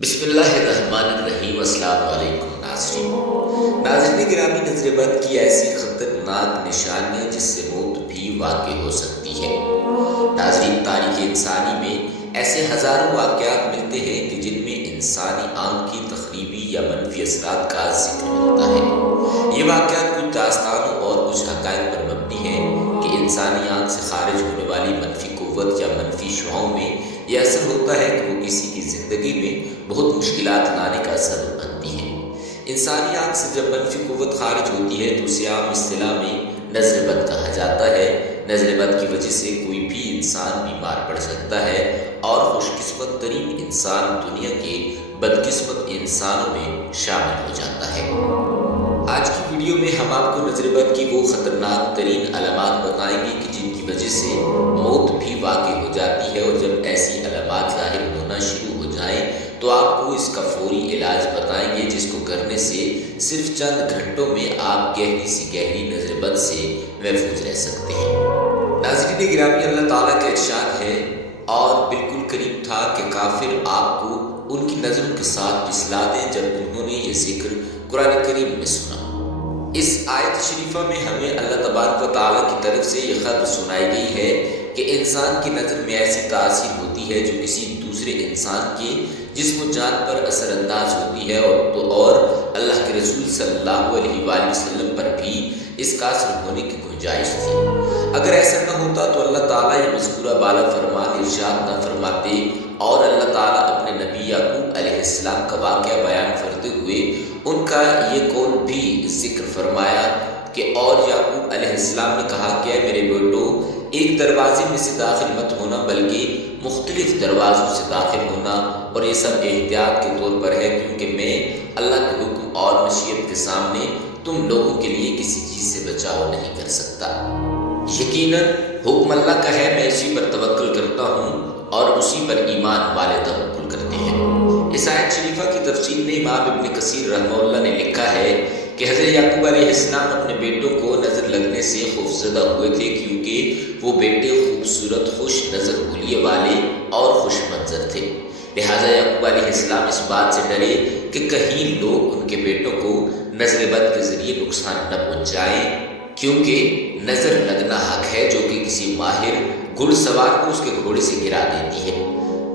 بسم اللہ الرحمن الرحیم۔ السلام علیکم ناظرین گرامی، نظر بد کی ایسی خطرناک نشانی ہے جس سے موت بھی واقع ہو سکتی ہے۔ ناظرین، تاریخ انسانی میں ایسے ہزاروں واقعات ملتے ہیں کہ جن میں انسانی آنکھ کی تخریبی یا منفی اثرات کا ذکر ملتا ہے۔ یہ واقعات کچھ داستانوں اور کچھ حقائق پر مبنی ہیں کہ انسانی آنکھ سے خارج ہونے والی منفی قوت یا منفی شعاؤں میں یہ اثر ہوتا ہے کہ وہ کسی کی زندگی میں بہت مشکلات لانے کا سبب بنتی ہے۔ انسانی آنکھ سے جب منفی قوت خارج ہوتی ہے تو اسے عام اصطلاح میں نظر بد کہا جاتا ہے۔ نظر بد کی وجہ سے کوئی بھی انسان بیمار پڑ سکتا ہے اور خوش قسمت ترین انسان دنیا کے بدقسمت انسانوں میں شامل ہو جاتا ہے۔ آج کی ویڈیو میں ہم آپ کو نظر بد کی وہ خطرناک ترین علامات بتائیں گے کہ جن کی وجہ سے موت بھی واقع ہو جاتی ہے، اور جب ایسی علامات ظاہر ہونا شروع ہو جائیں تو آپ کو اس کا فوری علاج بتائیں گے، جس کو کرنے سے صرف چند گھنٹوں میں آپ گہری سی گہری نظر بد سے محفوظ رہ سکتے ہیں۔ ناظرین گرامی، اللہ تعالیٰ کا ارشاد ہے اور بالکل قریب تھا کہ کافر آپ کو ان کی نظروں کے ساتھ پھسلا دیں جب انہوں نے یہ ذکر قرآن کریم میں سنا۔ اس آیت شریفہ میں ہمیں اللہ تبارک و تعالیٰ کی طرف سے یہ خبر سنائی گئی ہے کہ انسان کی نظر میں ایسی تاثیر ہوتی ہے جو کسی دوسرے انسان کے جسم و جان پر اثر انداز ہوتی ہے، اور اللہ کے رسول صلی اللہ علیہ وآلہ وسلم پر بھی اس کا اثر ہونے کی گنجائش تھی۔ اگر ایسا نہ ہوتا تو اللہ تعالیٰ یہ مذکورہ بالا فرمان ارشاد نہ فرماتے، اور اللہ تعالیٰ اپنے نبی یعقوب علیہ السلام کا واقعہ بیان کرتے ہوئے ان کا یہ قول بھی ذکر فرمایا کہ اور یعقوب علیہ السلام نے کہا کہ اے میرے بیٹو، ایک دروازے میں سے داخل مت ہونا بلکہ مختلف دروازوں سے داخل ہونا، اور یہ سب احتیاط کے طور پر ہے کیونکہ میں اللہ کے حکم اور مشیت کے سامنے تم لوگوں کے لیے کسی چیز سے بچاؤ نہیں کر سکتا۔ یقیناً حکم اللہ کا ہے، میں اسی پر توکل کرتا ہوں اور اسی پر ایمان والے توکل کرتے ہیں۔ اس آیت شریفہ کی تفسیر میں امام ابن کثیر رحمہ اللہ نے لکھا ہے کہ حضرت یعقوب علیہ السلام اپنے بیٹوں کو نظر لگنے سے خوفزدہ ہوئے تھے، کیونکہ وہ بیٹے خوبصورت، خوش نظر حلیے والے اور خوش منظر تھے۔ لہٰذا یعقوب علیہ السلام اس بات سے ڈرے کہ کہیں لوگ ان کے بیٹوں کو نظر بد کے ذریعے نقصان نہ پہنچائیں، کیونکہ نظر لگنا حق ہے جو کہ کسی ماہر گھڑ سوار کو اس کے گھوڑے سے گرا دیتی ہے۔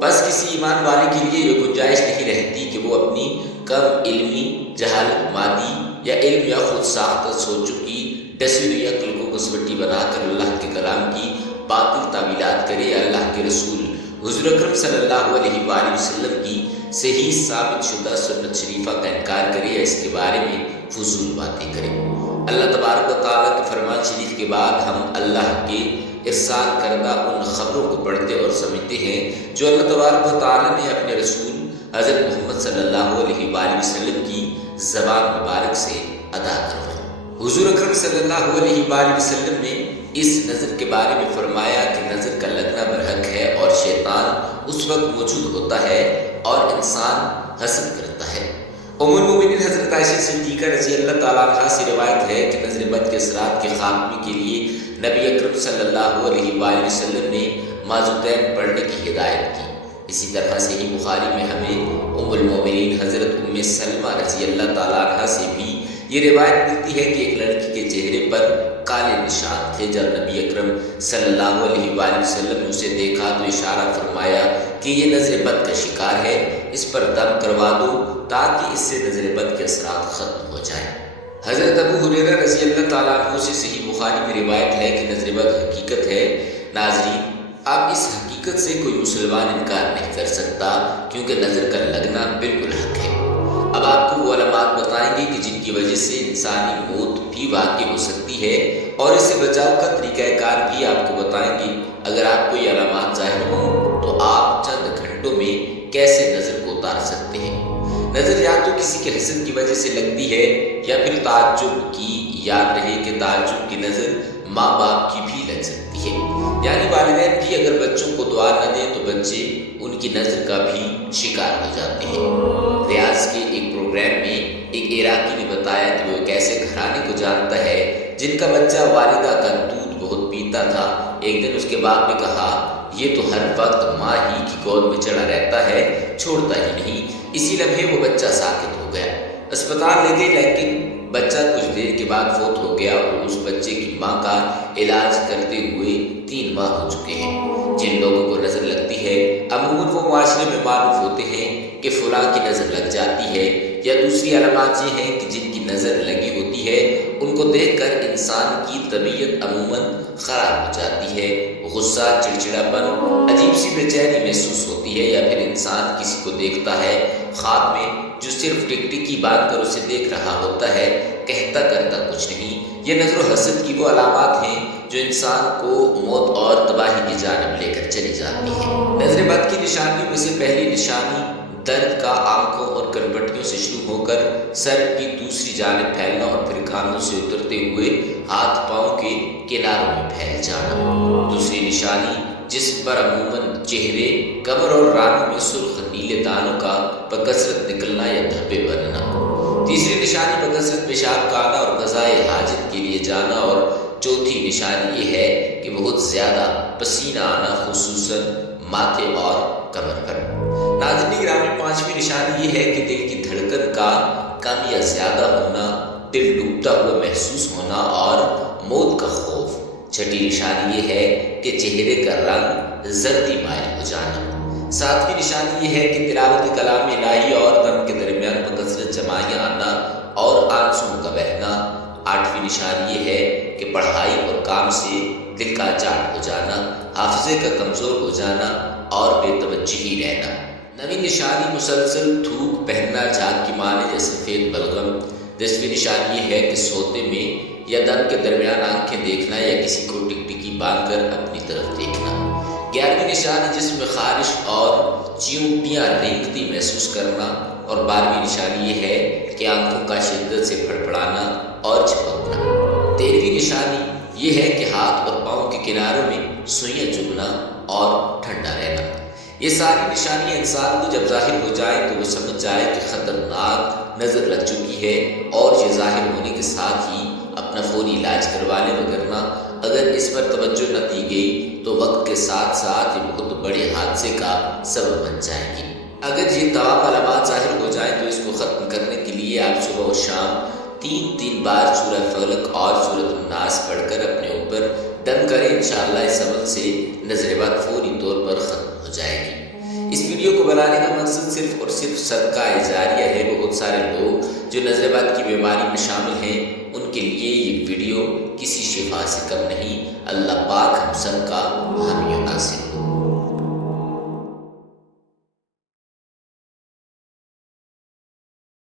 بس کسی ایمان والے کے لیے یہ گنجائش نہیں رہتی کہ وہ اپنی کم علمی، جہالت مادی یا علم یا خود ساختہ سوچوں کی ڈسی ہوئی عقل کو کسوٹی بنا کر اللہ کے کلام کی باطل تعویلات کرے، یا اللہ کے رسول حضور اکرم صلی اللہ علیہ وآلہ وسلم کی صحیح ثابت شدہ سنت شریفہ کا انکار کرے، یا اس کے بارے میں فضول باتیں کرے۔ اللہ تبارک و تعالیٰ کے فرمان شریف کے بعد ہم اللہ کے ارسال کردہ ان خبروں کو پڑھتے اور سمجھتے ہیں جو اللہ تبارک و تعالیٰ نے اپنے رسول حضرت محمد صلی اللہ علیہ وآلہ وسلم کی زبان مبارک سے ادا کروائی۔ حضور اکرم صلی اللہ علیہ وآلہ وسلم نے اس نظر کے بارے میں فرمایا کہ نظر کا لگنا برحق ہے، اور شیطان اس وقت موجود ہوتا ہے اور انسان حسد کرتا ہے۔ ام المؤمنین حضرت عائشہ صدیقہ رضی اللہ تعالیٰ عنہا سے روایت ہے کہ نظر بد کے اثرات کے خاتمے کے لیے نبی اکرم صلی اللہ علیہ وآلہ وسلم نے معوذتین پڑھنے کی ہدایت کی۔ اسی طرح صحیح بخاری میں ہمیں ام المؤمنین حضرت ام سلمہ رضی اللہ تعالیٰ عنہا سے بھی یہ روایت ملتی ہے کہ ایک لڑکی کے چہرے پر کالے نشان تھے۔ جب نبی اکرم صلی اللہ علیہ وآلہ وسلم نے اسے دیکھا تو اشارہ فرمایا کہ یہ نظر بد کا شکار ہے، اس پر دم کروا دو تاکہ اس سے نظر بد کے اثرات ختم ہو جائیں۔ حضرت ابو ہریرہ رضی اللہ تعالیٰ عنہ سے صحیح بخاری میں روایت ہے کہ نظر بد حقیقت ہے۔ ناظرین، اب اس حقیقت سے کوئی مسلمان انکار نہیں کر سکتا، کیونکہ نظر کا لگنا بالکل حق ہے۔ اب آپ کو وہ علامات بتائیں گے کہ جن کی وجہ سے انسانی موت بھی واقع ہو سکتی ہے، اور اس سے بچاؤ کا طریقہ کار بھی آپ کو بتائیں گے۔ اگر آپ کو یہ علامات ظاہر ہوں تو آپ چند گھنٹوں میں کیسے نظر کو اتار سکتے ہیں۔ نظر یا تو کسی کے حسد کی وجہ سے لگتی ہے، یا پھر تعجب کی۔ یاد رہے کہ تعجب کی نظر ماں باپ کی بھی لگ سکتی ہے، یعنی والدین بھی اگر بچوں کو دعا نہ دیں تو بچے ان کی نظر کا بھی شکار ہو جاتے ہیں۔ ریاض کے ایک پروگرام میں ایک عراقی نے بتایا کہ وہ ایک ایسے گھرانے کو جانتا ہے جن کا بچہ والدہ کا دودھ بہت پیتا تھا۔ ایک دن اس کے باپ نے کہا یہ تو ہر وقت ماں ہی کی گود میں چڑھا رہتا ہے، چھوڑتا ہی نہیں۔ اسی لمحے وہ بچہ ساکت ہو گیا۔ اسپتال لے گئے لیکن بچہ کچھ دیر کے بعد فوت ہو گیا اور اس بچے کی ماں کا علاج کرتے ہوئے 3 ماہ ہو چکے ہیں۔ جن لوگوں کو نظر لگتی ہے عموماً وہ معاشرے میں معروف ہوتے ہیں کہ فلاں کی نظر لگ جاتی ہے، یا دوسری علامات یہ ہیں کہ جن کی نظر لگی ہوتی ہے ان کو دیکھ کر انسان کی طبیعت عموماً خراب ہو جاتی ہے۔ غصہ، چڑچڑاپن، عجیب سی بے چینی محسوس ہوتی ہے، یا پھر انسان کسی کو دیکھتا ہے خواب میں جو صرف ٹکٹکی باندھ کر اسے دیکھ رہا ہوتا ہے، کہتا کرتا کچھ نہیں۔ یہ نظر و حسد کی وہ علامات ہیں جو انسان کو موت اور تباہی کی جانب لے کر چلی جاتی ہے۔ نظر بد کی نشانیوں میں سے پہلی نشانی درد کا آنکھوں اور کنپٹیوں سے شروع ہو کر سر کی دوسری جانب پھیلنا اور پھر کاندھوں سے اترتے ہوئے ہاتھ پاؤں کے کناروں میں پھیل جانا۔ دوسری نشانی جسم پر عموماً چہرے، کمر اور رانوں میں سرخ نیلے دانوں کا بکثرت نکلنا یا دھبے بننا۔ تیسری نشانی بکثرت پیشاب کا آنا اور قضائے حاجت کے لیے جانا، اور چوتھی نشانی یہ ہے کہ بہت زیادہ پسینہ آنا، خصوصاً ماتھے اور کمر پر۔ ناظرین گرامی، 5ویں نشانی یہ ہے کہ دل کی دھڑکن کا کم یا زیادہ ہونا، دل ڈوبتا ہوا محسوس ہونا اور موت کا خوف۔ 6ٹھی نشانی یہ ہے کہ چہرے کا رنگ زردی مائل ہو جانا۔ 7ویں نشانی یہ ہے کہ تلاوت کلام الہی اور دم کے درمیان بکثرت جمائیاں آنا اور آنسوؤں کا بہنا۔ 8ویں نشانی یہ ہے کہ پڑھائی اور کام سے دل کا چاٹ ہو جانا، حافظے کا کمزور ہو جانا اور بے توجہی رہنا۔ 9ویں نشانی مسلسل تھوک پہننا، جھاگ کی مانے یا سفید بلغم۔ 10ویں نشانی یہ ہے کہ سوتے میں یا دم کے درمیان آنکھیں دیکھنا یا کسی کو ٹکٹکی باندھ کر اپنی طرف دیکھنا۔ 11ویں نشانی جسم میں خارش اور چیونٹیاں رینگتی محسوس کرنا، اور 12ویں نشانی یہ ہے کہ آنکھوں کا شدت سے پھڑپڑانا اور چپکنا۔ 13ویں نشانی یہ ہے کہ ہاتھ اور پاؤں کے کناروں میں سوئیاں چبھنا اور ٹھنڈا رہنا۔ یہ ساری نشانیاں انسان کو جب ظاہر ہو جائیں تو وہ سمجھ جائے کہ خطرناک نظر لگ چکی ہے، اور یہ ظاہر ہونے کے ساتھ ہی اپنا فوری علاج کروا لے، وگرنہ اگر اس پر توجہ نہ دی گئی تو وقت کے ساتھ ساتھ یہ بہت بڑے حادثے کا سبب بن جائے گی۔ اگر یہ تمام علامات ظاہر ہو جائیں تو اس کو ختم کرنے کے لیے آپ صبح و شام 3 بار سورہ فلق اور سورۃ الناس پڑھ کر اپنے اوپر دم کریں۔ انشاءاللہ اس عمل سے نظر بد فوری طور پر ختم ہو جائے گی۔ اس ویڈیو کو بنانے کا مقصد صرف اور صرف صدقہ جاریہ ہے۔ بہت سارے لوگ جو نظر بد کی بیماری میں شامل ہیں ان کے لیے یہ ویڈیو کسی شفا سے کم نہیں۔ اللہ پاک ہم سب کا حامی و ناصر ہو۔